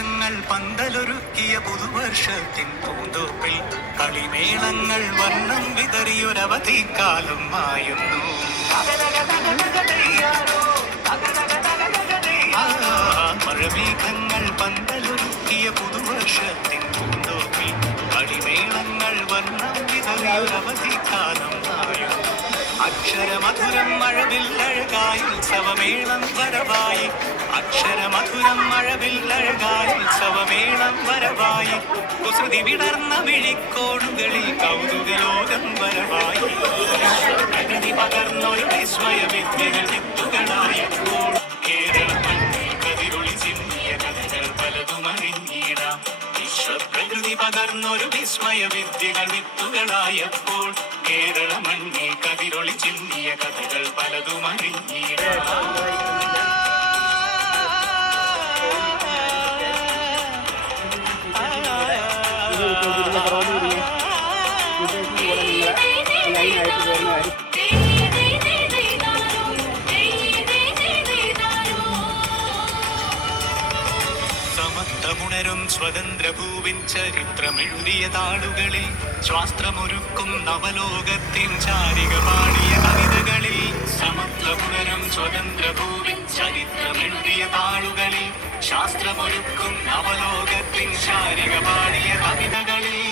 ഉല്ലാസങ്ങൾ പന്തലൊരുക്കിയ പുതുവർഷത്തിൻ പൂന്തോപ്പിൽ കളിമേളങ്ങൾ വണ്ണം വിതറിയൊരവധി കാലം മായുന്നു മഴമേഘങ്ങൾ പന്തലൊരുക്കിയ പുതുവർഷത്തിൻ പൂന്തോപ്പിൽ കളിമേളങ്ങൾ വർണം വിതറിയൊരവധിക്കാലം മായുന്നു. അക്ഷരമധുരം മഴവില്ലഴകായി ഉത്സവമേളം വരവായി അക്ഷരം അക്ഷരമധുരം മഴവില്ലഴകായി ഉത്സവമേളം വരവായി. കുസൃതി വിടർന്ന വിഴിക്കോടുകളിൽ കൗതുകലോകം വരവായി. പ്രകൃതി പകർന്നൊരു വിസ്മയ വിദ്യകൾ വിത്തുകളായപ്പോൾ കേരള മണ്ണിൽ കതിരൊളി ചിന്നിയ കഥകൾ പലതും അറിഞ്ഞിടാം. വിശ്വപ്രകൃതി പകർന്നൊരു വിസ്മയ വിദ്യകൾ വിത്തുകളായപ്പോൾ കേരള മണ്ണിൽ കതിരൊളി ചിന്തിയ കഥകൾ പലതും അറിഞ്ഞിടാം. സമത്വമുണരും സ്വതന്ത്ര ഭൂവിൻ ചരിത്രമെഴുതിയ താളുകളിൽ ശാസ്ത്രമൊരുക്കും നവലോകത്തിൻ ചാരിക ശാസ്ത്രമൊരുക്കും നവലോകത്തിൻ ശാരിക പാടിയ കവിതകളിൽ.